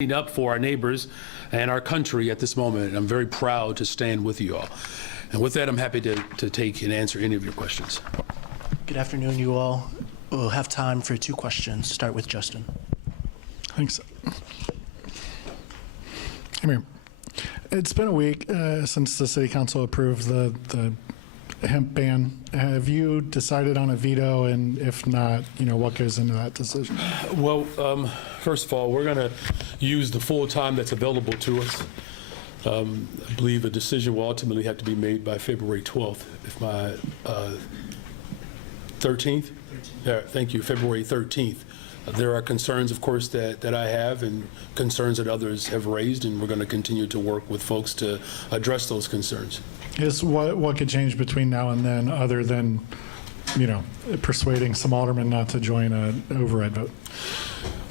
up for our neighbors and our country at this moment. I'm very proud to stand with you all. And with that, I'm happy to take and answer any of your questions. Good afternoon, you all. We'll have time for 2 questions. Start with Justin. Thanks. Hey, Mayor. It's been a week since the city council approved the hemp ban. Have you decided on a veto? And if not, what goes into that decision? Well, first of all, we're going to use the full time that's available to us. I believe a decision will ultimately have to be made by February 12th, if my 13th? Yeah, thank you, February 13th. There are concerns, of course, that I have and concerns that others have raised, and we're going to continue to work with folks to address those concerns. Is what could change between now and then, other than, persuading some aldermen not to join an override vote?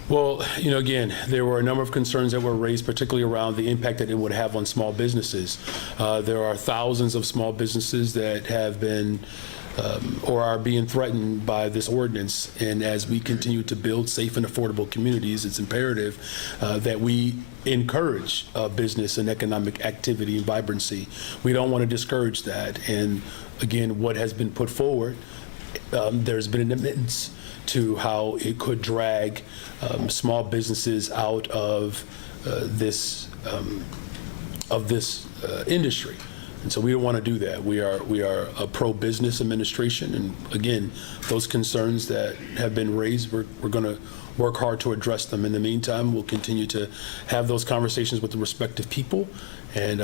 Well, again, there were a number of concerns that were raised, particularly around the impact that it would have on small businesses. There are thousands of small businesses that have been or are being threatened by this ordinance. And as we continue to build safe and affordable communities, it's imperative that we encourage business and economic activity and vibrancy. We don't want to discourage that. And again, what has been put forward, there's been an admittance to how it could drag small businesses out of this industry. And so we don't want to do that. We are a pro-business administration, and again, those concerns that have been raised, we're going to work hard to address them. In the meantime, we'll continue to have those conversations with the respective people, and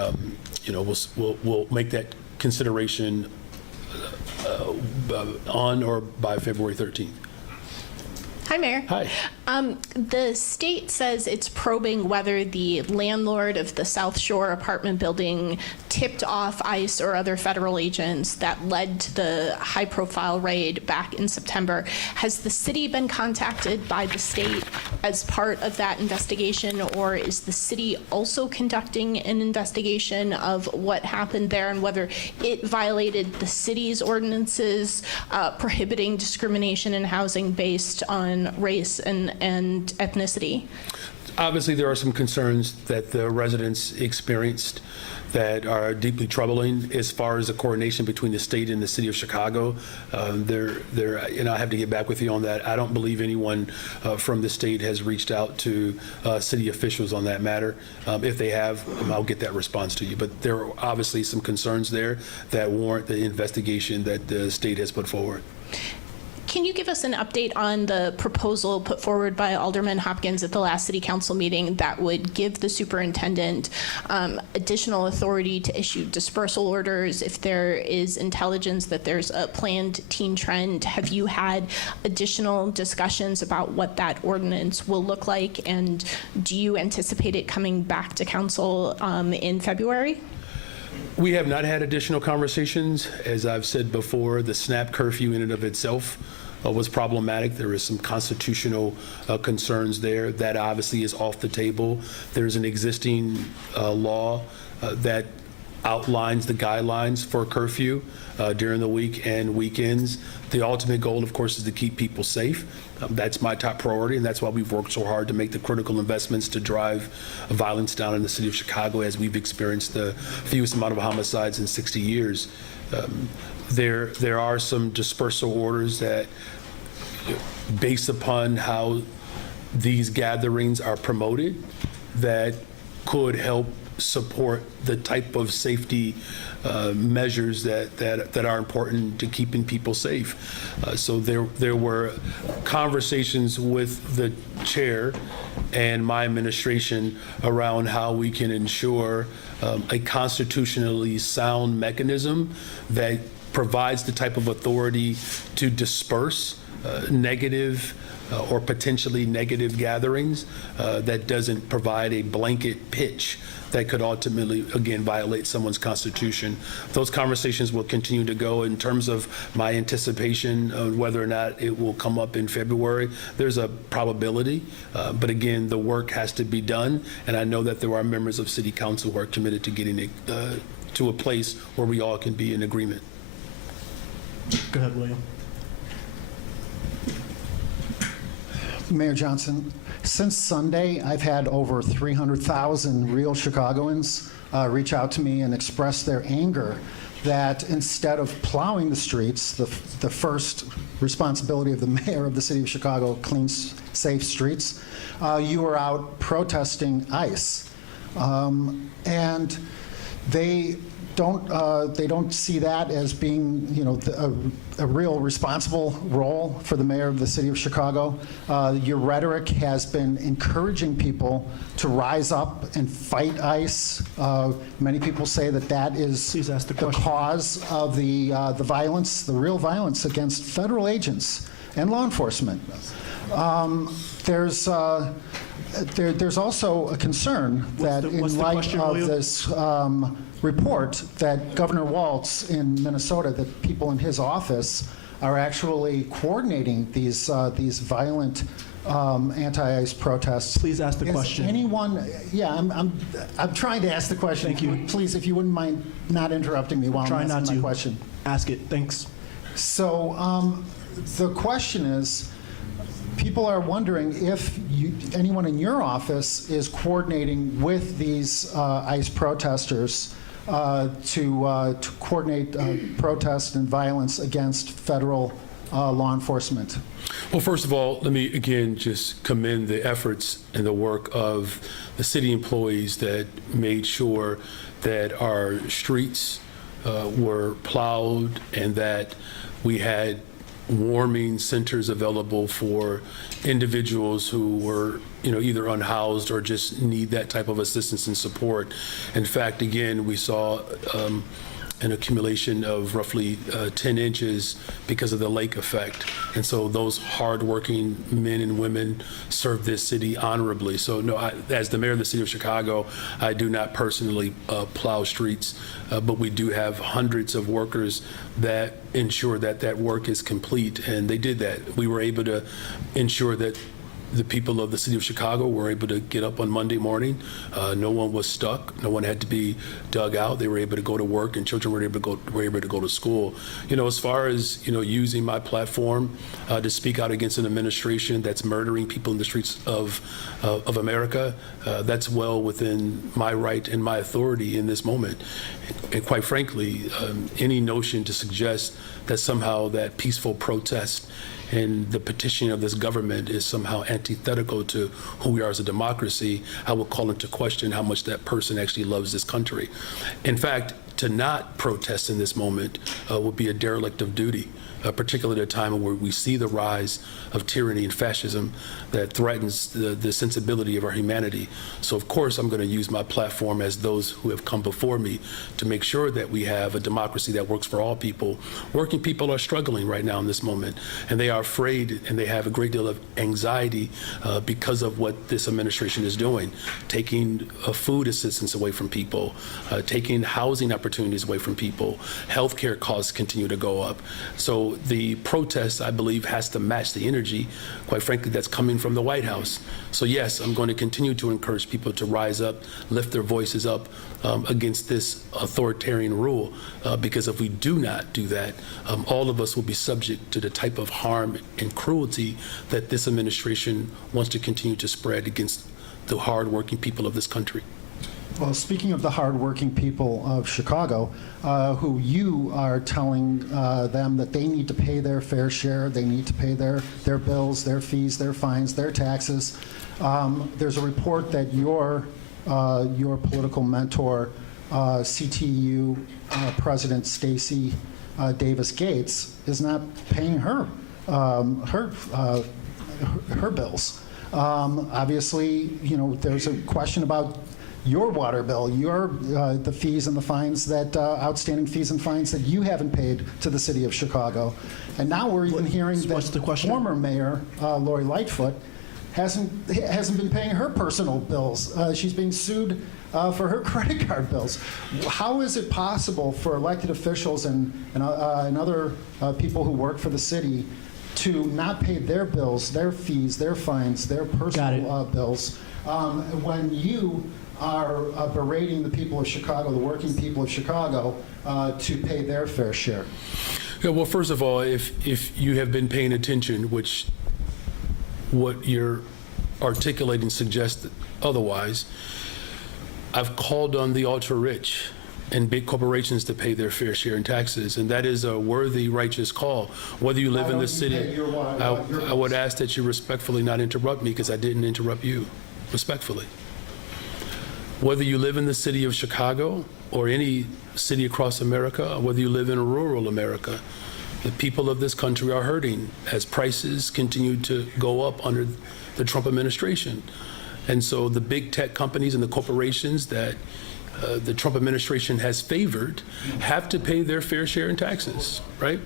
we'll make that consideration on or by February 13th. Hi, Mayor. Hi. The state says it's probing whether the landlord of the South Shore apartment building tipped off ICE or other federal agents that led to the high-profile raid back in September. Has the city been contacted by the state as part of that investigation, or is the city also conducting an investigation of what happened there and whether it violated the city's ordinances prohibiting discrimination in housing based on race and ethnicity? Obviously, there are some concerns that the residents experienced that are deeply troubling as far as the coordination between the state and the city of Chicago. I have to get back with you on that. I don't believe anyone from the state has reached out to city officials on that matter. If they have, I'll get that response to you. But there are obviously some concerns there that warrant the investigation that the state has put forward. Can you give us an update on the proposal put forward by Alderman Hopkins at the last city council meeting that would give the superintendent additional authority to issue dispersal orders if there is intelligence that there's a planned teen trend? Have you had additional discussions about what that ordinance will look like, and do you anticipate it coming back to council in February? We have not had additional conversations. As I've said before, the SNAP curfew in and of itself was problematic. There is some constitutional concerns there. That obviously is off the table. There's an existing law that outlines the guidelines for curfew during the week and weekends. The ultimate goal, of course, is to keep people safe. That's my top priority, and that's why we've worked so hard to make the critical investments to drive violence down in the city of Chicago, as we've experienced the fewest amount of homicides in 60 years. There are some dispersal orders that, based upon how these gatherings are promoted, that could help support the type of safety measures that are important to keeping people safe. So there were conversations with the chair and my administration around how we can ensure a constitutionally sound mechanism that provides the type of authority to disperse negative or potentially negative gatherings that doesn't provide a blanket pitch that could ultimately, again, violate someone's constitution. Those conversations will continue to go. In terms of my anticipation of whether or not it will come up in February, there's a probability, but again, the work has to be done, and I know that there are members of City Council who are committed to getting it to a place where we all can be in agreement. Go ahead, William. Mayor Johnson, since Sunday, I've had over 300,000 real Chicagoans reach out to me and express their anger that instead of plowing the streets, the first responsibility of the mayor of the city of Chicago, clean, safe streets, you are out protesting ICE. And they don't see that as being, you know, a real responsible role for the mayor of the city of Chicago. Your rhetoric has been encouraging people to rise up and fight ICE. Many people say that that is Please ask the the question. cause of the violence, the real violence against federal agents and law enforcement. There's also a concern that what's in the light question, of William? this report that Governor Walz in Minnesota, that people in his office are actually coordinating these violent anti-ICE protests. Please ask the Is question. anyone? Yeah, I'm trying to ask the question. Thank you. Please, if you wouldn't mind not interrupting me while Try I'm not asking to. my question. Ask it. Thanks. So the question is, people are wondering if anyone in your office is coordinating with these ICE protesters to coordinate protest and violence against federal law enforcement. Well, first of all, let me again just commend the efforts and the work of the city employees that made sure that our streets were plowed and that we had warming centers available for individuals who were, you know, either unhoused or just need that type of assistance and support. In fact, again, we saw an accumulation of roughly 10 inches because of the lake effect. And so those hardworking men and women serve this city honorably. So no, as the mayor of the city of Chicago, I do not personally plow streets, but we do have hundreds of workers that ensure that that work is complete, and they did that. We were able to ensure that the people of the city of Chicago were able to get up on Monday morning. No one was stuck. No one had to be dug out. They were able to go to work, and children were able to go to school. You know, as far as, you know, using my platform to speak out against an administration that's murdering people in the streets of America, that's well within my right and my authority in this moment. And quite frankly, any notion to suggest that somehow that peaceful protest and the petitioning of this government is somehow antithetical to who we are as a democracy, I would call into question how much that person actually loves this country. In fact, to not protest in this moment would be a derelict of duty, particularly at a time where we see the rise of tyranny and fascism that threatens the sensibility of our humanity. So of course I'm going to use my platform, as those who have come before me, to make sure that we have a democracy that works for all people. Working people are struggling right now in this moment, and they are afraid and they have a great deal of anxiety because of what this administration is doing, taking food assistance away from people, taking housing opportunities away from people. Healthcare costs continue to go up. So the protest, I believe, has to match the energy, quite frankly, that's coming from the White House. So yes, I'm going to continue to encourage people to rise up, lift their voices up against this authoritarian rule, because if we do not do that, all of us will be subject to the type of harm and cruelty that this administration wants to continue to spread against the hardworking people of this country. Well, speaking of the hardworking people of Chicago, who you are telling them that they need to pay their fair share, they need to pay their bills, their fees, their fines, their taxes. There's a report that your political mentor, CTU President Stacey Davis Gates, is not paying her bills. Obviously, you know, there's a question about your water bill, the fees and the fines that outstanding fees and fines that you haven't paid to the city of Chicago, and now we're even hearing What's the that question? former mayor Lori Lightfoot hasn't been paying her personal bills. She's being sued for her credit card bills. How is it possible for elected officials and other people who work for the city to not pay their bills, their fees, their fines, their personal bills, when you are berating the people of Chicago, the working people of Chicago, to pay their fair share? Yeah, well, first of all, if you have been paying attention, which what you're articulating suggests otherwise. I've called on the ultra-rich and big corporations to pay their fair share in taxes, and that is a worthy, righteous call. Whether you live in the city, I would ask that you respectfully not interrupt me, because I didn't interrupt you, respectfully. Whether you live in the city of Chicago or any city across America, or whether you live in rural America, the people of this country are hurting as prices continue to go up under the Trump administration. And so the big tech companies and the corporations that the Trump administration has favored have to pay their fair share in taxes, right?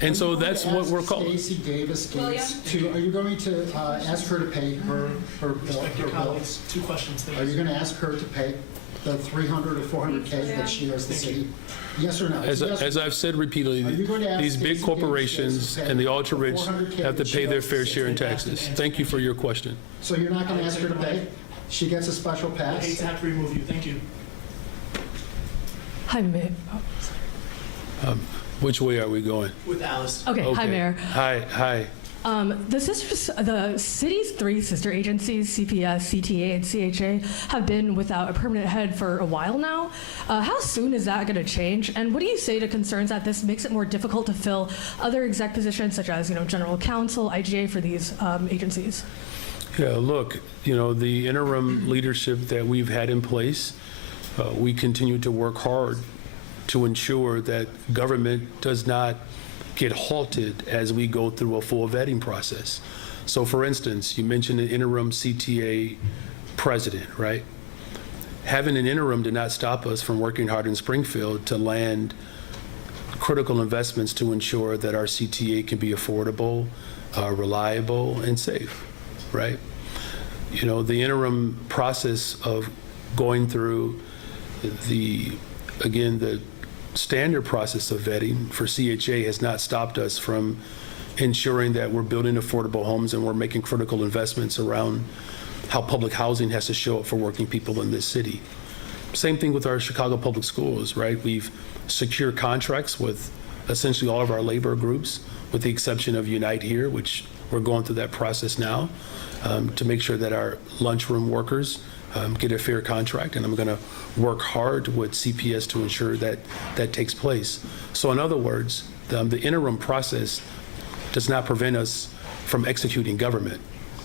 And so that's what we're calling. Stacey Davis Gates are you going to ask her to pay her bills? Two questions. Are you going to ask her to pay the 300 or 400K that she owes the city? Yes or no? As I've said repeatedly, Are you going to ask these big Stacey corporations Davis to pay and the ultra-rich the 400K have to that she pay their owes fair the share in city? taxes. Thank you for your question. So you're not going to ask her to pay? She gets a special I hate pass? to have to remove you. Thank you. Hi, Mayor. Which way are we going? With Alice. Okay, hi, Okay. Mayor. Hi. The city's three sister agencies, CPS, CTA, and CHA, have been without a permanent head for a while now. How soon is that going to change? And what do you say to concerns that this makes it more difficult to fill other exec positions, such as, general counsel, IGA, for these agencies? Yeah, look, the interim leadership that we've had in place, we continue to work hard to ensure that government does not get halted as we go through a full vetting process. So for instance, you mentioned an interim CTA president, right? Having an interim did not stop us from working hard in Springfield to land critical investments to ensure that our CTA can be affordable, reliable, and safe, right? The interim process of going through the standard process of vetting for CHA has not stopped us from ensuring that we're building affordable homes and we're making critical investments around how public housing has to show up for working people in this city. Same thing with our Chicago Public Schools, right? We've secured contracts with essentially all of our labor groups, with the exception of Unite Here, which we're going through that process now, to make sure that our lunchroom workers get a fair contract, and I'm going to work hard with CPS to ensure that that takes place. So in other words, the interim process does not prevent us from executing government.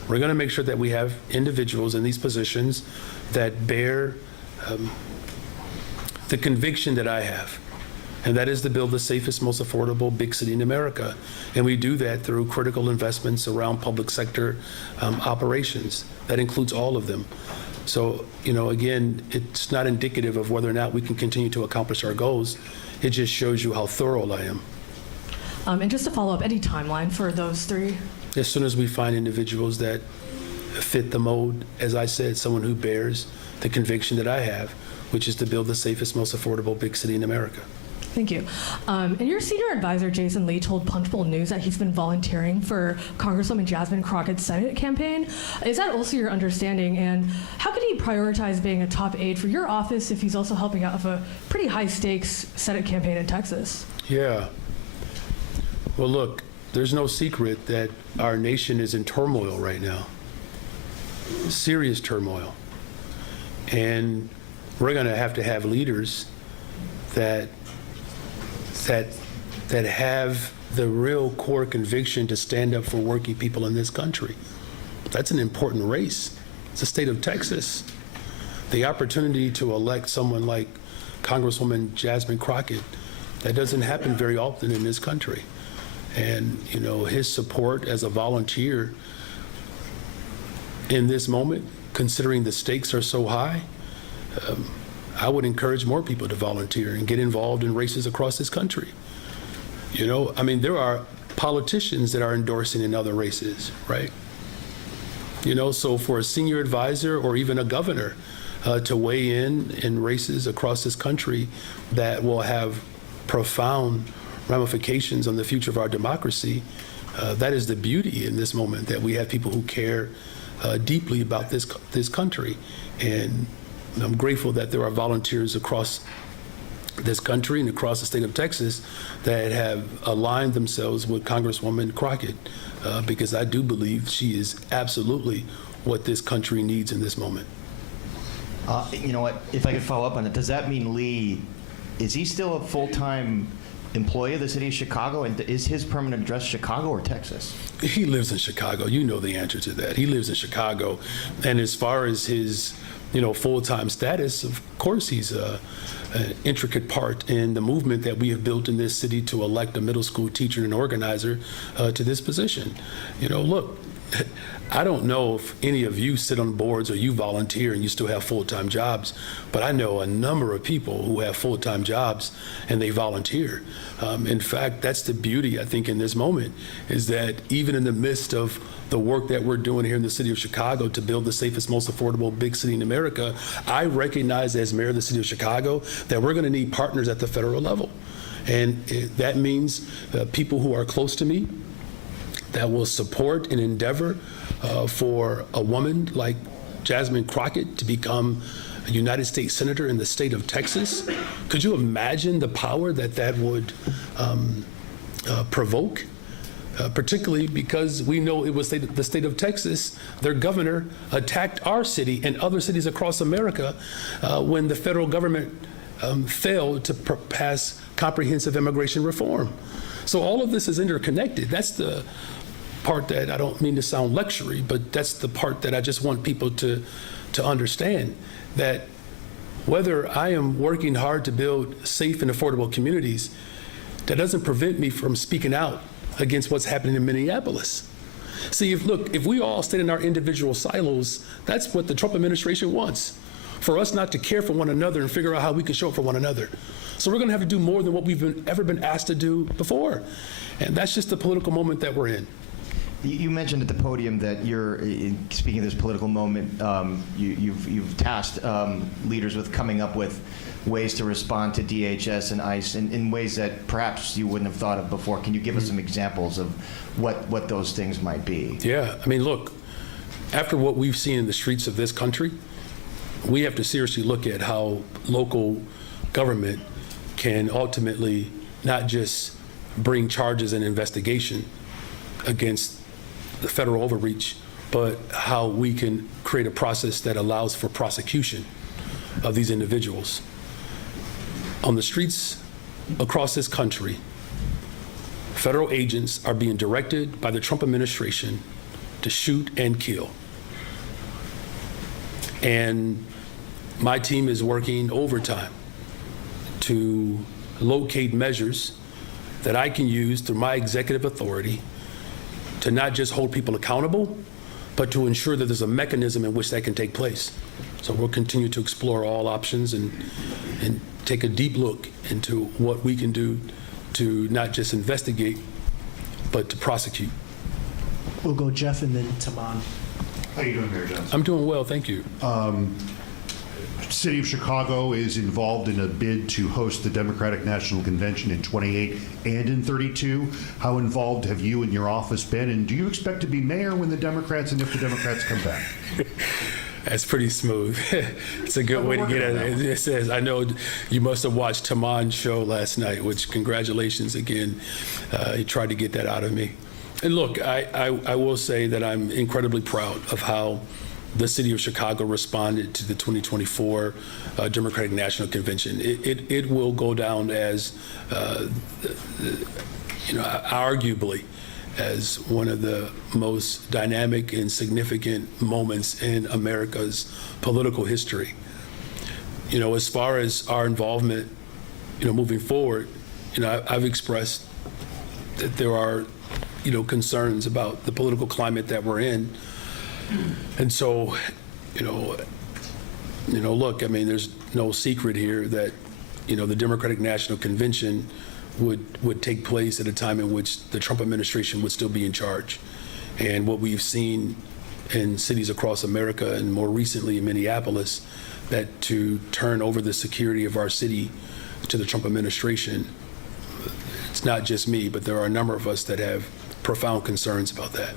We're going to make sure that we have individuals in these positions that bear the conviction that I have, and that is to build the safest, most affordable big city in America. And we do that through critical investments around public sector operations. That includes all of them. So, again, it's not indicative of whether or not we can continue to accomplish our goals. It just shows you how thorough I am. And just to follow up, any timeline for those three? As soon as we find individuals that fit the mold, as I said, someone who bears the conviction that I have, which is to build the safest, most affordable big city in America. Thank you. And your senior advisor, Jason Lee, told Punchbowl News that he's been volunteering for Congresswoman Jasmine Crockett's Senate campaign. Is that also your understanding? And how could he prioritize being a top aide for your office if he's also helping out with a pretty high-stakes Senate campaign in Texas? Yeah. Well, look, there's no secret that our nation is in turmoil right now, serious turmoil. And we're going to have leaders that have the real core conviction to stand up for working people in this country. That's an important race. It's the state of Texas. The opportunity to elect someone like Congresswoman Jasmine Crockett, that doesn't happen very often in this country. And, his support as a volunteer in this moment, considering the stakes are so high, I would encourage more people to volunteer and get involved in races across this country. There are politicians that are endorsing in other races, right? So for a senior advisor or even a governor to weigh in races across this country that will have profound ramifications on the future of our democracy, that is the beauty in this moment, that we have people who care deeply about this country. And I'm grateful that there are volunteers across this country and across the state of Texas that have aligned themselves with Congresswoman Crockett, because I do believe she is absolutely what this country needs in this moment. You know what, if I could follow up on it, does that mean Lee, is he still a full-time employee of the city of Chicago? And is his permanent address Chicago or Texas? He lives in Chicago. You know the answer to that. He lives in Chicago. And as far as his, full-time status, of course he's an intricate part in the movement that we have built in this city to elect a middle school teacher and organizer to this position. Look, I don't know if any of you sit on boards or you volunteer and you still have full-time jobs, but I know a number of people who have full-time jobs and they volunteer. In fact, that's the beauty, I think, in this moment, is that even in the midst of the work that we're doing here in the city of Chicago to build the safest, most affordable big city in America, I recognize as mayor of the city of Chicago that we're going to need partners at the federal level. And that means people who are close to me, that will support and endeavor for a woman like Jasmine Crockett to become a United States Senator in the state of Texas. Could you imagine the power that would provoke? Particularly because we know it was the state of Texas, their governor attacked our city and other cities across America when the federal government failed to pass comprehensive immigration reform. So all of this is interconnected. That's the part that I don't mean to sound lectury, but that's the part that I just want people to understand, that whether I am working hard to build safe and affordable communities, that doesn't prevent me from speaking out against what's happening in Minneapolis. See, if we all stay in our individual silos, that's what the Trump administration wants, for us not to care for one another and figure out how we can show up for one another. So we're going to have to do more than what we've ever been asked to do before. And that's just the political moment that we're in. You mentioned at the podium that you're, speaking of this political moment, you've tasked leaders with coming up with ways to respond to DHS and ICE in ways that perhaps you wouldn't have thought of before. Can you give us some examples of what those things might be? Yeah, I mean, look, after what we've seen in the streets of this country, we have to seriously look at how local government can ultimately not just bring charges and investigation against the federal overreach, but how we can create a process that allows for prosecution of these individuals. On the streets across this country, federal agents are being directed by the Trump administration to shoot and kill. And my team is working overtime to locate measures that I can use through my executive authority to not just hold people accountable, but to ensure that there's a mechanism in which that can take place. So we'll continue to explore all options and take a deep look into what we can do to not just investigate, but to prosecute. We'll go Jeff and then Taman. How you doing, Mayor Johnson? I'm doing well, thank you. City of Chicago is involved in a bid to host the Democratic National Convention in 28 and in 32. How involved have you and your office been, and do you expect to be mayor when the Democrats and if the Democrats come back? That's pretty smooth. It's a good way to get at it. It says, I know you must have watched Taman's show last night, which congratulations again. He tried to get that out of me. And look, I will say that I'm incredibly proud of how the city of Chicago responded to the 2024 Democratic National Convention. It will go down as, arguably, as one of the most dynamic and significant moments in America's political history. As far as our involvement, moving forward, I've expressed that there are, concerns about the political climate that we're in. And so, look, I mean, there's no secret here that, the Democratic National Convention would take place at a time in which the Trump administration would still be in charge. And what we've seen in cities across America, and more recently in Minneapolis, that to turn over the security of our city to the Trump administration, it's not just me, but there are a number of us that have profound concerns about that.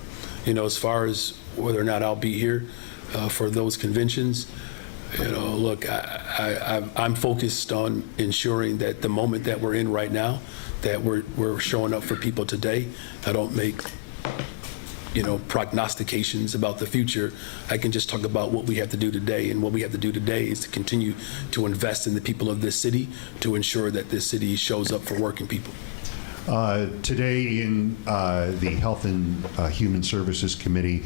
As far as whether or not I'll be here for those conventions, You know, look, I'm focused on ensuring that the moment that we're in right now, that we're showing up for people today. I don't make, you know, prognostications about the future. I can just talk about what we have to do today, and what we have to do today is to continue to invest in the people of this city to ensure that this city shows up for working people. Today in the Health and Human Services Committee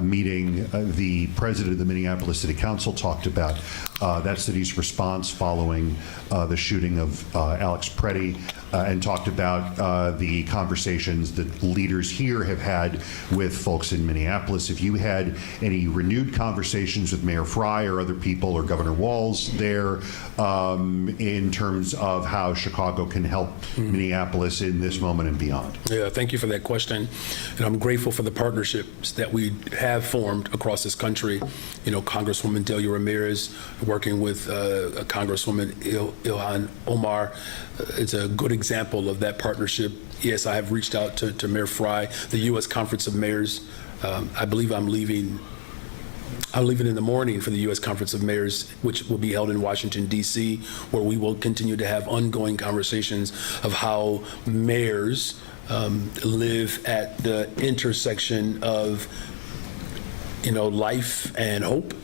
meeting, the president of the Minneapolis City Council talked about that city's response following the shooting of Alex Preddy, and talked about the conversations that leaders here have had with folks in Minneapolis. If you had any renewed conversations with Mayor Frey or other people, or Governor Walz there, in terms of how Chicago can help Minneapolis in this moment and beyond. Yeah, thank you for that question. And I'm grateful for the partnerships that we have formed across this country. You know, Congresswoman Delia Ramirez working with Congresswoman Ilhan Omar. It's a good example of that partnership. Yes, I have reached out to Mayor Frey, the U.S. Conference of Mayors. I believe I'm leaving in the morning for the U.S. Conference of Mayors, which will be held in Washington, D.C., where we will continue to have ongoing conversations of how mayors live at the intersection of, you know, life and hope,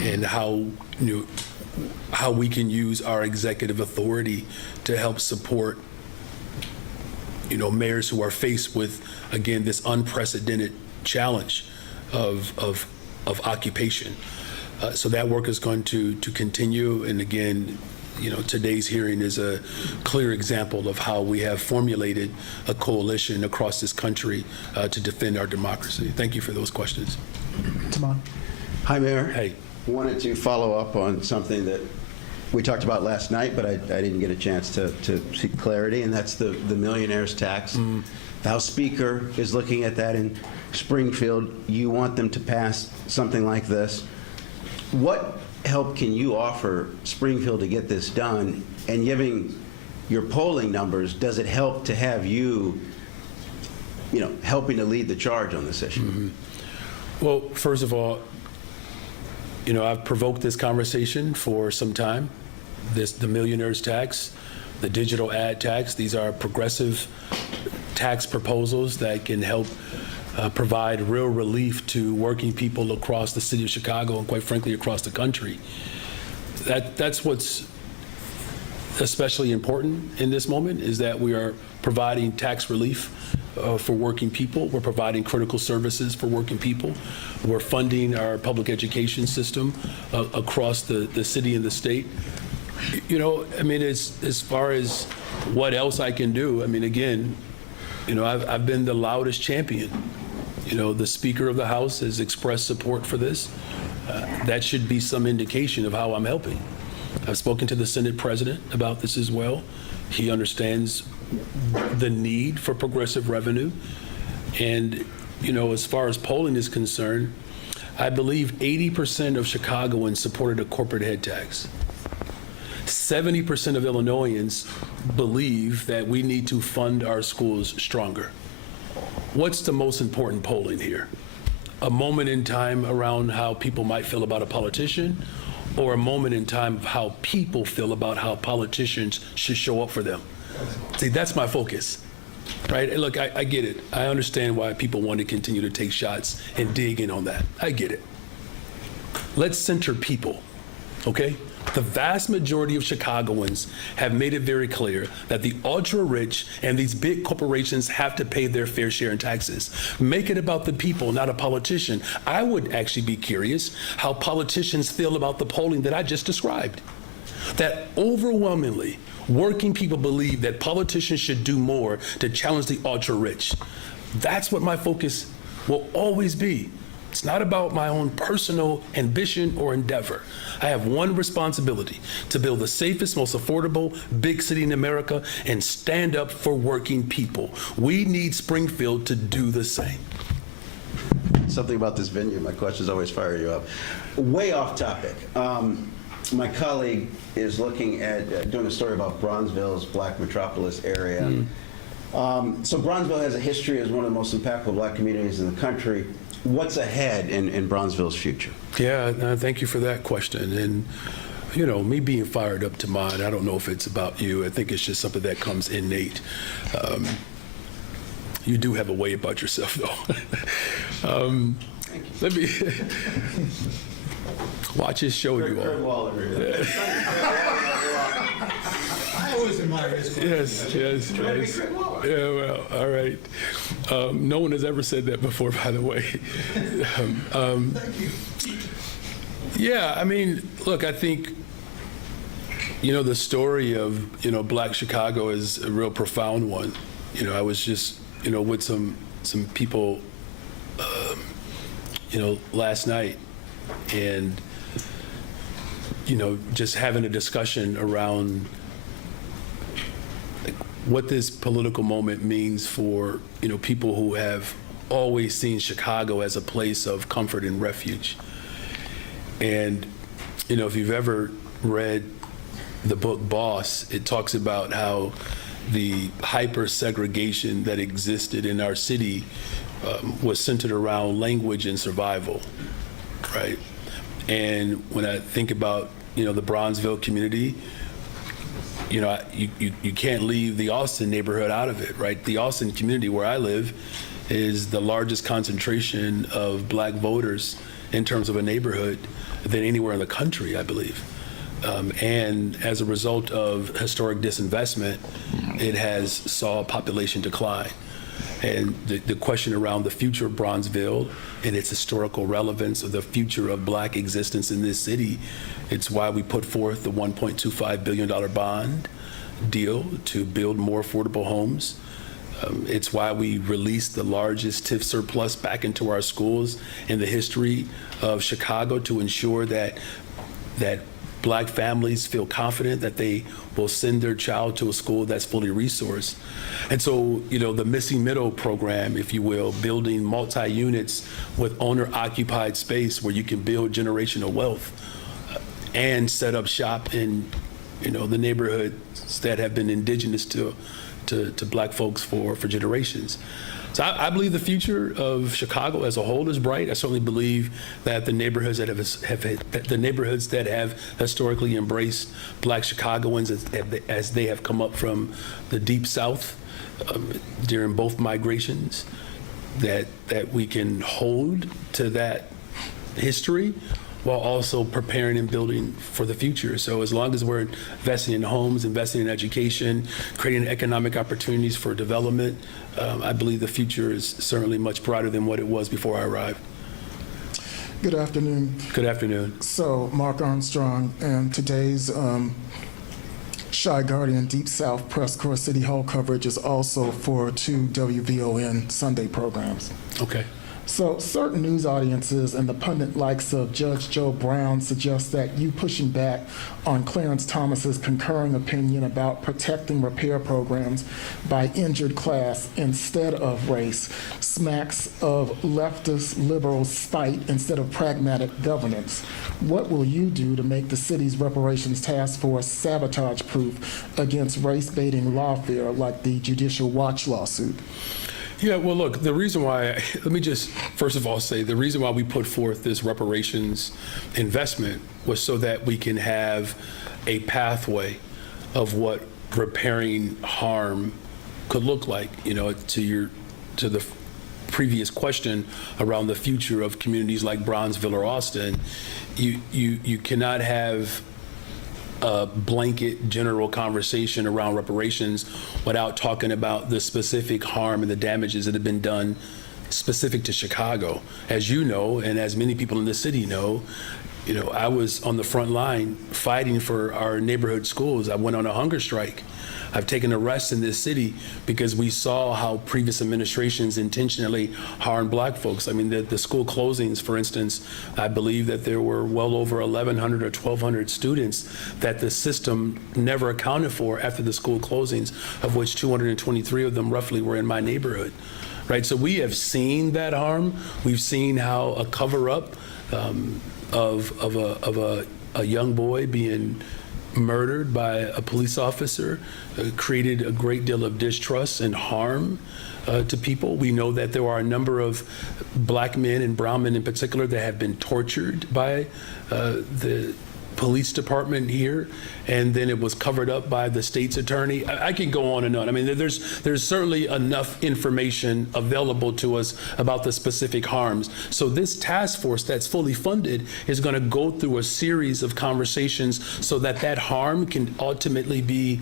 and how, you know, how we can use our executive authority to help support, you know, mayors who are faced with, again, this unprecedented challenge of occupation. So that work is going to continue. And again, you know, today's hearing is a clear example of how we have formulated a coalition across this country to defend our democracy. Thank you for those questions. Timon. Hi, Mayor. Hey. Wanted to follow up on something that we talked about last night, but I didn't get a chance to seek clarity, and that's the millionaire's tax. The House Speaker is looking at that in Springfield. You want them to pass something like this. What help can you offer Springfield to get this done? And giving your polling numbers, does it help to have you know, helping to lead the charge on this issue? Well, first of all, you know, I've provoked this conversation for some time. The millionaire's tax, the digital ad tax, these are progressive tax proposals that can help provide real relief to working people across the city of Chicago and, quite frankly, across the country. That's what's especially important in this moment, is that we are providing tax relief for working people. We're providing critical services for working people. We're funding our public education system across the city and the state. You know, I mean, as far as what else I can do, I mean, again, you know, I've been the loudest champion. You know, the Speaker of the House has expressed support for this. That should be some indication of how I'm helping. I've spoken to the Senate President about this as well. He understands the need for progressive revenue. And, you know, as far as polling is concerned, I believe 80% of Chicagoans supported a corporate head tax. 70% of Illinoisans believe that we need to fund our schools stronger. What's the most important polling here? A moment in time around how people might feel about a politician, or a moment in time of how people feel about how politicians should show up for them? See, that's my focus, right? And look, I get it. I understand why people want to continue to take shots and dig in on that. I get it. Let's center people, okay? The vast majority of Chicagoans have made it very clear that the ultra-rich and these big corporations have to pay their fair share in taxes. Make it about the people, not a politician. I would actually be curious how politicians feel about the polling that I just described. That overwhelmingly, working people believe that politicians should do more to challenge the ultra-rich. That's what my focus will always be. It's not about my own personal ambition or endeavor. I have one responsibility: to build the safest, most affordable big city in America and stand up for working people. We need Springfield to do the same. Something about this venue, my questions always fire you up. Way off topic. My colleague is looking at doing a story about Bronzeville's Black metropolis area. So Bronzeville has a history as one of the most impactful Black communities in the country. what's ahead in Bronzeville's future? Yeah, no, thank you for that question. And, you know, me being fired up to mine, I don't know if it's about you. I think it's just something that comes innate. You do have a way about yourself, though. Let me watch his show, you all. I always admire his Yes. Yeah, well, all right. No one has ever said that before, by the way. Yeah, I mean, look, I think, you know, the story of, you know, Black Chicago is a real profound one. You know, I was just, you know, with some people, you know, last night, and, you know, just having a discussion around like, what this political moment means for, you know, people who have always seen Chicago as a place of comfort and refuge. And, you know, if you've ever read the book Boss, it talks about how the hyper segregation that existed in our city was centered around language and survival, right? And when I think about, you know, the Bronzeville community, you know, you can't leave the Austin neighborhood out of it, right? The Austin community where I live is the largest concentration of Black voters in terms of a neighborhood than anywhere in the country, I believe. And as a result of historic disinvestment, it has saw population decline. And the question around the future of Bronzeville and its historical relevance, of the future of Black existence in this city, it's why we put forth the $1.25 billion bond deal to build more affordable homes. It's why we released the largest TIF surplus back into our schools in the history of Chicago, to ensure that Black families feel confident that they will send their child to a school that's fully resourced. And so, you know, the Missing Middle program, if you will, building multi-units with owner-occupied space where you can build generational wealth and set up shop in, you know, the neighborhoods that have been indigenous to Black folks for generations. So I believe the future of Chicago as a whole is bright. I certainly believe that the neighborhoods that have historically embraced Black Chicagoans as they have come up from the Deep South during both migrations, that we can hold to that history while also preparing and building for the future. So as long as we're investing in homes, investing in education, creating economic opportunities for development, I believe the future is certainly much brighter than what it was before I arrived. Good afternoon. Good afternoon. So, Mark Armstrong, and today's Chi Guardian Deep South Press Corps City Hall coverage is also for 2 WVON Sunday programs. Okay. So certain news audiences and the pundit likes of Judge Joe Brown suggest that you pushing back on Clarence Thomas's concurring opinion about protecting repair programs by injured class instead of race smacks of leftist liberal spite instead of pragmatic governance. What will you do to make the city's reparations task force sabotage-proof against race-baiting lawfare like the Judicial Watch lawsuit? Yeah, well, look, the reason why, let me just first of all say, the reason why we put forth this reparations investment was so that we can have a pathway of what repairing harm could look like. You know, to the previous question around the future of communities like Bronzeville or Austin, you cannot have a blanket general conversation around reparations without talking about the specific harm and the damages that have been done specific to Chicago. As you know, and as many people in the city know, you know, I was on the front line fighting for our neighborhood schools. I went on a hunger strike. I've taken arrests in this city because we saw how previous administrations intentionally harmed Black folks. I mean, the school closings, for instance, I believe that there were well over 1,100 or 1,200 students that the system never accounted for after the school closings, of which 223 of them roughly were in my neighborhood. Right, so we have seen that harm. We've seen how a cover-up of a young boy being murdered by a police officer created a great deal of distrust and harm to people. We know that there are a number of black men and brown men in particular that have been tortured by the police department here, and then it was covered up by the state's attorney. I can go on and on. I mean, there's certainly enough information available to us about the specific harms. So this task force that's fully funded is going to go through a series of conversations so that that harm can ultimately be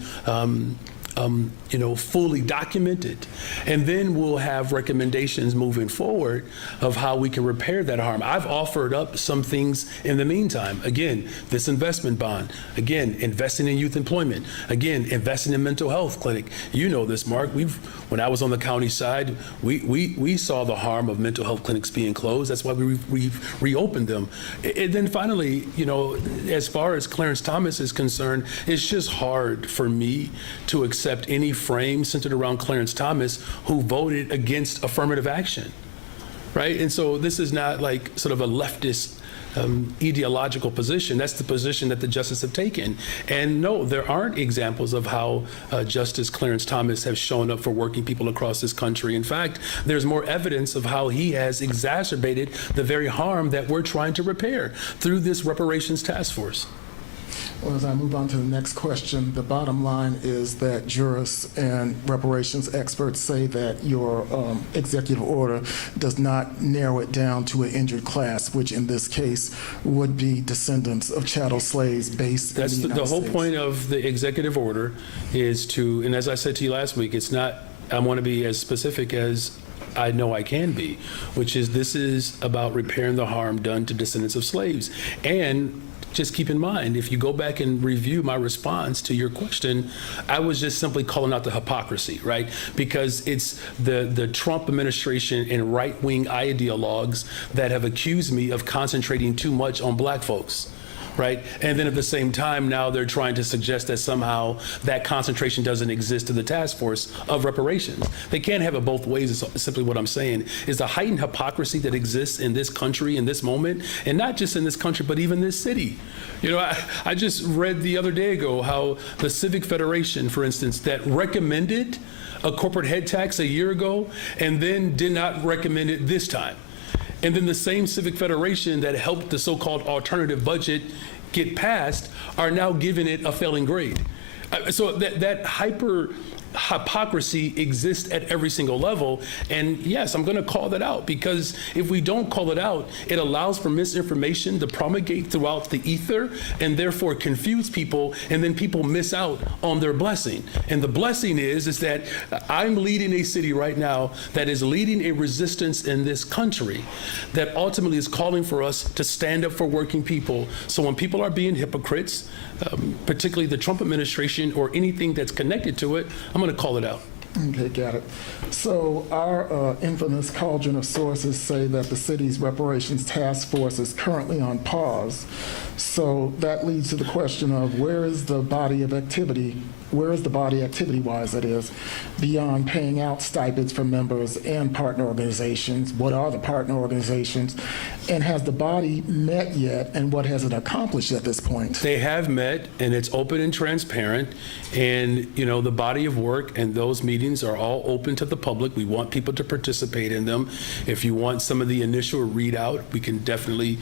fully documented. And then we'll have recommendations moving forward of how we can repair that harm. I've offered up some things in the meantime. Again, this investment bond. Again, investing in youth employment. Again, investing in mental health clinic. You know this, Mark. When I was on the county side, we saw the harm of mental health clinics being closed. That's why we reopened them. And then finally, as far as Clarence Thomas is concerned, it's just hard for me to accept any frame centered around Clarence Thomas who voted against affirmative action, right? And so this is not like sort of a leftist ideological position. That's the position that the justices have taken. And no, there aren't examples of how Justice Clarence Thomas has shown up for working people across this country. In fact, there's more evidence of how he has exacerbated the very harm that we're trying to repair through this reparations task force. Well, as I move on to the next question, the bottom line is that jurists and reparations experts say that your executive order does not narrow it down to an injured class, which in this case would be descendants of chattel slaves based That's in the United the whole States. point of the executive order is to, and as I said to you last week, it's not, I want to be as specific as I know I can be, which is this is about repairing the harm done to descendants of slaves. And just keep in mind, if you go back and review my response to your question, I was just simply calling out the hypocrisy, right? Because it's the Trump administration and right-wing ideologues that have accused me of concentrating too much on black folks. Right? And then at the same time, now they're trying to suggest that somehow that concentration doesn't exist to the task force of reparations. They can't have it both ways, is simply what I'm saying, is the heightened hypocrisy that exists in this country, in this moment, and not just in this country, but even this city. I just read the other day ago how the Civic Federation, for instance, that recommended a corporate head tax a year ago and then did not recommend it this time. And then the same Civic Federation that helped the so-called alternative budget get passed are now giving it a failing grade. So that hypocrisy exists at every single level. And yes, I'm going to call that out, because if we don't call it out, it allows for misinformation to promulgate throughout the ether and therefore confuse people, and then people miss out on their blessing. And the blessing is that I'm leading a city right now that is leading a resistance in this country that ultimately is calling for us to stand up for working people. So when people are being hypocrites, particularly the Trump administration or anything that's connected to it, I'm going to call it out. Okay, got it. So our infamous cauldron of sources say that the city's reparations task force is currently on pause. So that leads to the question of where is the body activity-wise, that is, beyond paying out stipends for members and partner organizations? What are the partner organizations? And has the body met yet, and what has it accomplished at this point? They have met, and it's open and transparent, and the body of work and those meetings are all open to the public. We want people to participate in them. If you want some of the initial readout, we can definitely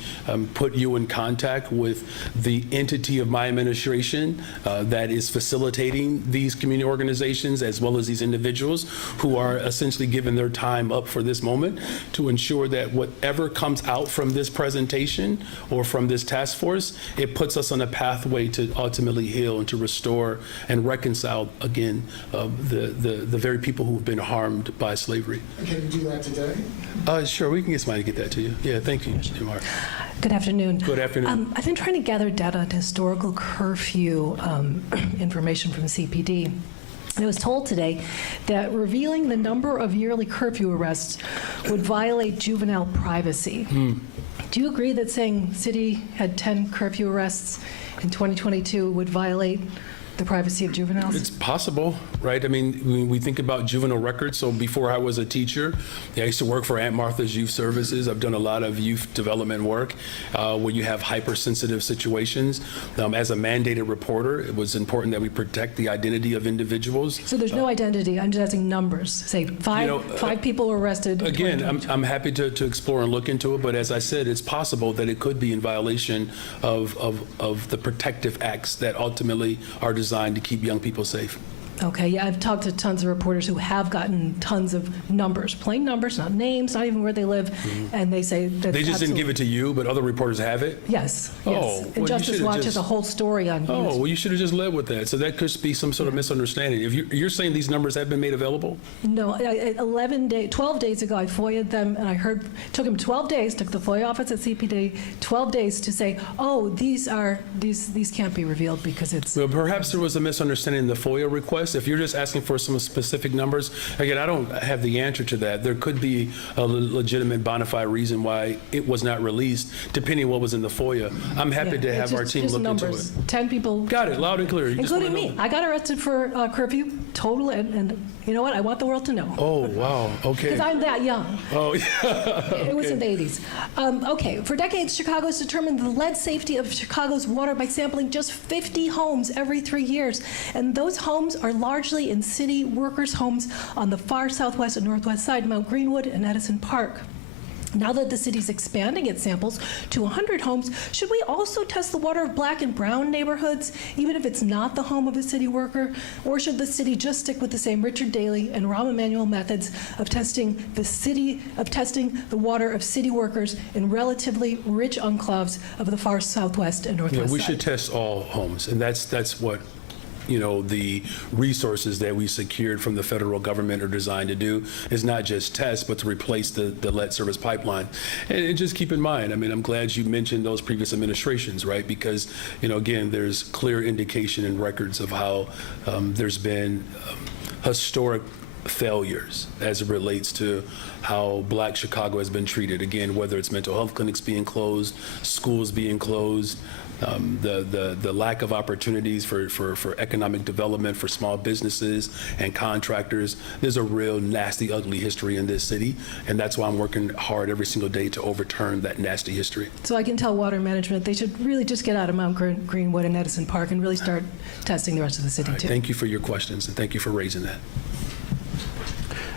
put you in contact with the entity of my administration that is facilitating these community organizations as well as these individuals who are essentially giving their time up for this moment to ensure that whatever comes out from this presentation or from this task force, it puts us on a pathway to ultimately heal and to restore and reconcile again the very people who've been harmed by slavery. Can you do that today? Sure, we can get somebody to get that to you. Yeah, thank you, Mark. Good afternoon. Good afternoon. I've been trying to gather data on historical curfew information from CPD. I was told today that revealing the number of yearly curfew arrests would violate juvenile privacy. Do you agree that saying city had 10 curfew arrests in 2022 would violate the privacy of juveniles? It's possible, right? I mean, when we think about juvenile records, so before I was a teacher, I used to work for Aunt Martha's Youth Services. I've done a lot of youth development work where you have hypersensitive situations. As a mandated reporter, it was important that we protect the identity of individuals. So there's no identity, I'm just asking numbers. Say five people were arrested. in Again, 2022. I'm happy to explore and look into it, but as I said, it's possible that it could be in violation of the protective acts that ultimately are designed to keep young people safe. Okay, yeah, I've talked to tons of reporters who have gotten tons of numbers, plain numbers, not names, not even where they live, and they say that They just didn't give it to you, but other reporters have it? Yes, Oh, yes. well, And you Justice should've Watch just- has a whole story on Oh, youth. well, you should have just led with that. So that could be some sort of misunderstanding. If you're saying these numbers have been made available? No, 12 days ago, I FOIA'd them, and I heard, took them 12 days, took the FOIA office at CPD, 12 days to say, oh, these can't be revealed because it's, Well, perhaps there was a misunderstanding in the FOIA request. If you're just asking for some specific numbers, again, I don't have the answer to that. There could be a legitimate bona fide reason why it was not released, depending on what was in the FOIA. I'm happy to have our team just look into it. numbers. 10 people. Got it, loud and clear. You just Including wanna me. know. I got arrested for curfew, total, and you know what? I want the world to know. Oh, wow, okay. Because I'm that young. Oh, yeah. It was in the 80s. Okay, for decades, Chicago has determined the lead safety of Chicago's water by sampling just 50 homes every 3 years. And those homes are largely in city workers' homes on the far southwest and northwest side, Mount Greenwood and Edison Park. Now that the city's expanding its samples to 100 homes, should we also test the water of black and brown neighborhoods, even if it's not the home of a city worker? Or should the city just stick with the same Richard Daley and Rahm Emanuel methods of testing the water of city workers in relatively rich enclaves of the far southwest and Yeah, northwest we side? should test all homes, and that's what, the resources that we secured from the federal government are designed to do, is not just test, but to replace the lead service pipeline. And just keep in mind, I mean, I'm glad you mentioned those previous administrations, right? Because, again, there's clear indication and records of how there's been historic failures as it relates to how Black Chicago has been treated. Again, whether it's mental health clinics being closed, schools being closed, the lack of opportunities for economic development for small businesses and contractors. There's a real nasty, ugly history in this city, and that's why I'm working hard every single day to overturn that nasty history. So I can tell water management, they should really just get out of Mount Greenwood and Edison Park and really start testing the rest of the city, All right, too. thank you for your questions, and thank you for raising that.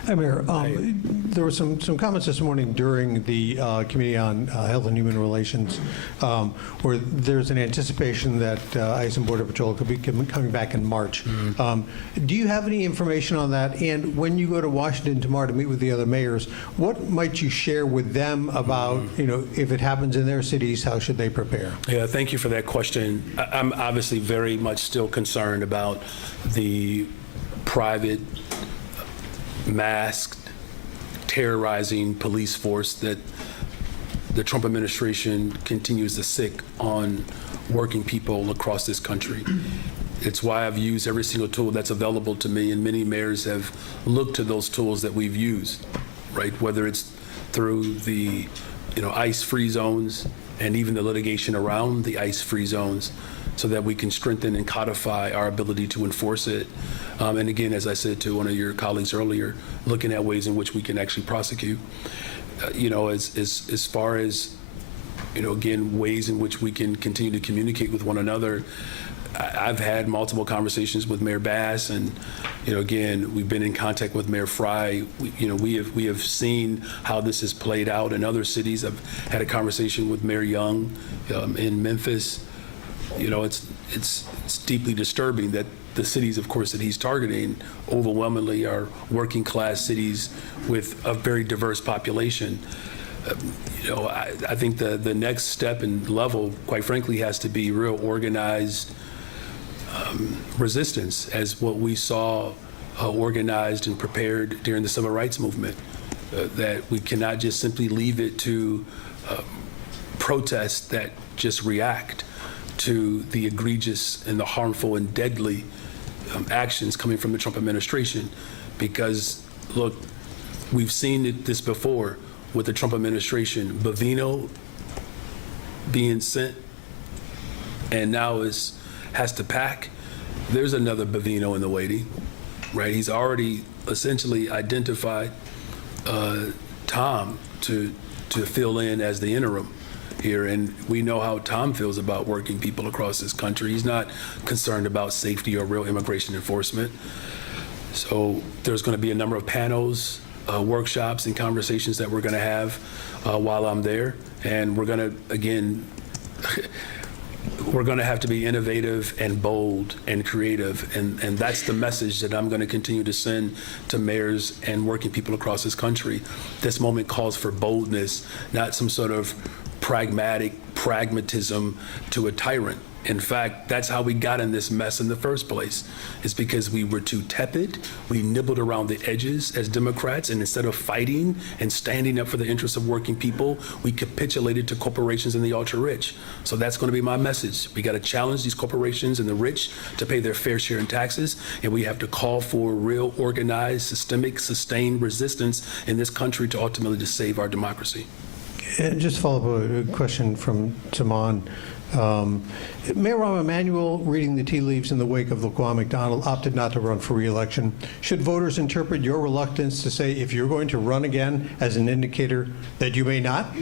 Hi, Mayor. There were some comments this morning during the Committee on Health and Human Relations where there's an anticipation that ICE and Border Patrol could be coming back in March. Do you have any information on that? And when you go to Washington tomorrow to meet with the other mayors, what might you share with them about, if it happens in their cities, how should they prepare? Yeah, thank you for that question. I'm obviously very much still concerned about the private, masked, terrorizing police force that the Trump administration continues to sick on working people across this country. It's why I've used every single tool that's available to me, and many mayors have looked to those tools that we've used, right? Whether it's through the, ICE-free zones and even the litigation around the ICE-free zones, so that we can strengthen and codify our ability to enforce it. And again, as I said to one of your colleagues earlier, looking at ways in which we can actually prosecute. As far as, again, ways in which we can continue to communicate with one another, I've had multiple conversations with Mayor Bass, and again, we've been in contact with Mayor Fry. We have seen how this has played out in other cities. I've had a conversation with Mayor Young in Memphis. It's deeply disturbing that the cities, of course, that he's targeting overwhelmingly are working class cities with a very diverse population. I think the next step and level, quite frankly, has to be real organized resistance, as what we saw organized and prepared during the Civil Rights Movement. That we cannot just simply leave it to protests that just react to the egregious and the harmful and deadly actions coming from the Trump administration. Because, look, we've seen this before with the Trump administration. Bovino being sent and now has to pack. there's another Bavino in the waiting, right? He's already essentially identified Tom to fill in as the interim here, and we know how Tom feels about working people across this country. He's not concerned about safety or real immigration enforcement. So there's going to be a number of panels, workshops, and conversations that we're going to have while I'm there, and we're going to, again, we're going to have to be innovative and bold and creative, and that's the message that I'm going to continue to send to mayors and working people across this country. This moment calls for boldness, not some sort of pragmatism to a tyrant. In fact, that's how we got in this mess in the first place. It's because we were too tepid. We nibbled around the edges as Democrats, and instead of fighting and standing up for the interests of working people, we capitulated to corporations and the ultra-rich. So that's going to be my message. We got to challenge these corporations and the rich to pay their fair share in taxes, and we have to call for real, organized, systemic, sustained resistance in this country to ultimately to save our democracy. And just follow up a question from Taman. Mayor Rahm Emanuel, reading the tea leaves in the wake of Laquan McDonald, opted not to run for re-election. Should voters interpret your reluctance to say if you're going to run again as an indicator that you may not?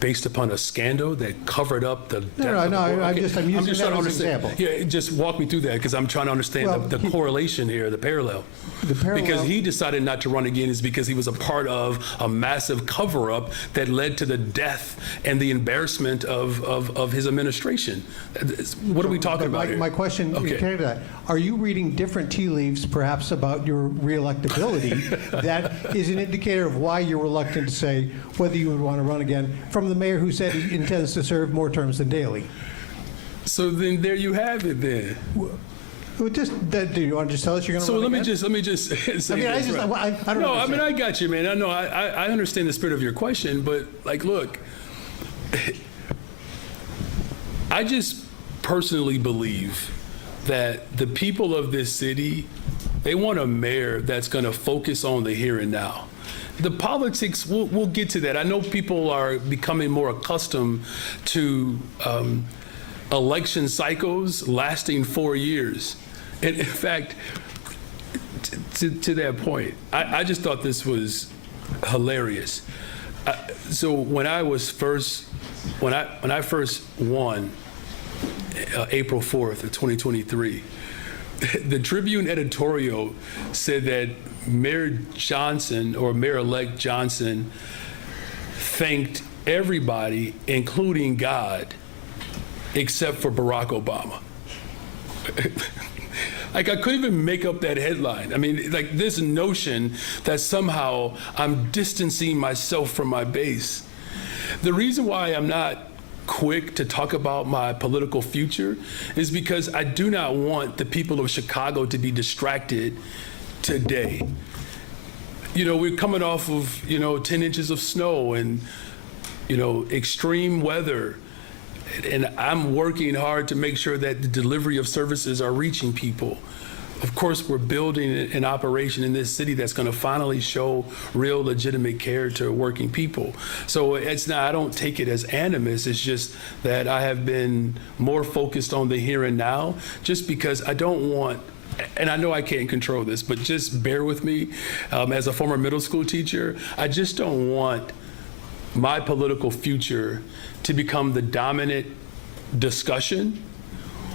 Based upon a scandal that covered up the death of the boy? I'm using that trying to as an understand. example. Yeah, just walk me through that, because I'm trying to understand Well, the correlation here, the parallel. The parallel- Because he decided not to run again is because he was a part of a massive cover-up that led to the death and the embarrassment of his administration. What are we talking about here? My question Okay. came to that. Are you reading different tea leaves, perhaps about your reelectability, that is an indicator of why you're reluctant to say whether you would want to run again, from the mayor who said he intends to serve more terms than Daley? So then there you have it then. Well, do you want to just tell us you're going to So run let me again? just say I mean, this, right? I don't No, I understand. mean, I got you, man. I know, I understand the spirit of your question, but like, look, I just personally believe that the people of this city, they want a mayor that's going to focus on the here and now. The politics, we'll get to that. I know people are becoming more accustomed to election cycles lasting 4 years. And in fact, to that point, I just thought this was hilarious. So when I first won April 4th of 2023, the Tribune editorial said that Mayor Johnson, or Mayor-elect Johnson, thanked everybody, including God, except for Barack Obama. Like, I couldn't even make up that headline. I mean, like, this notion that somehow I'm distancing myself from my base. The reason why I'm not quick to talk about my political future is because I do not want the people of Chicago to be distracted today. You know, we're coming off of, 10 inches of snow and, extreme weather. And I'm working hard to make sure that the delivery of services are reaching people. Of course, we're building an operation in this city that's going to finally show real legitimate care to working people. So it's not, I don't take it as animus, it's just that I have been more focused on the here and now, just because I don't want, and I know I can't control this, but just bear with me. As a former middle school teacher, I just don't want my political future to become the dominant discussion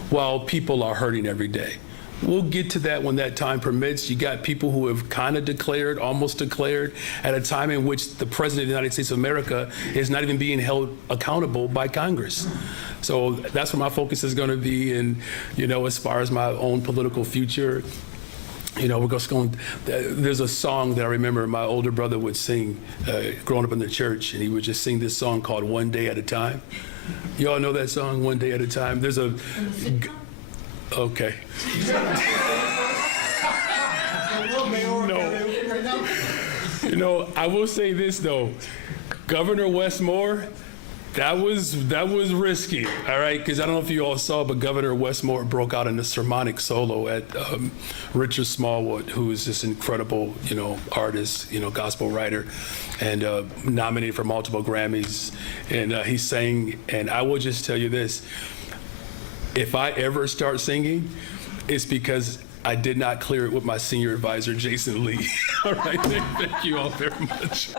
while people are hurting every day. We'll get to that when that time permits. You got people who have kind of declared, almost declared, at a time in which the President of the United States of America is not even being held accountable by Congress. So that's where my focus is going to be. And, as far as my own political future, we're just going, there's a song that I remember my older brother would sing growing up in the church, and he would just sing this song called One Day at a Time. You all know that song, One Day at a Time? There's a... Okay. No. I will say this, though. Governor Wes Moore, that was risky, all right? Because I don't know if you all saw, but Governor Wes Moore broke out in a sermonic solo at Richard Smallwood, who is this incredible, artist, gospel writer, and nominated for multiple Grammys. And he sang, and I will just tell you this. If I ever start singing, it's because I did not clear it with my senior advisor, Jason Lee. All right, thank you all very much.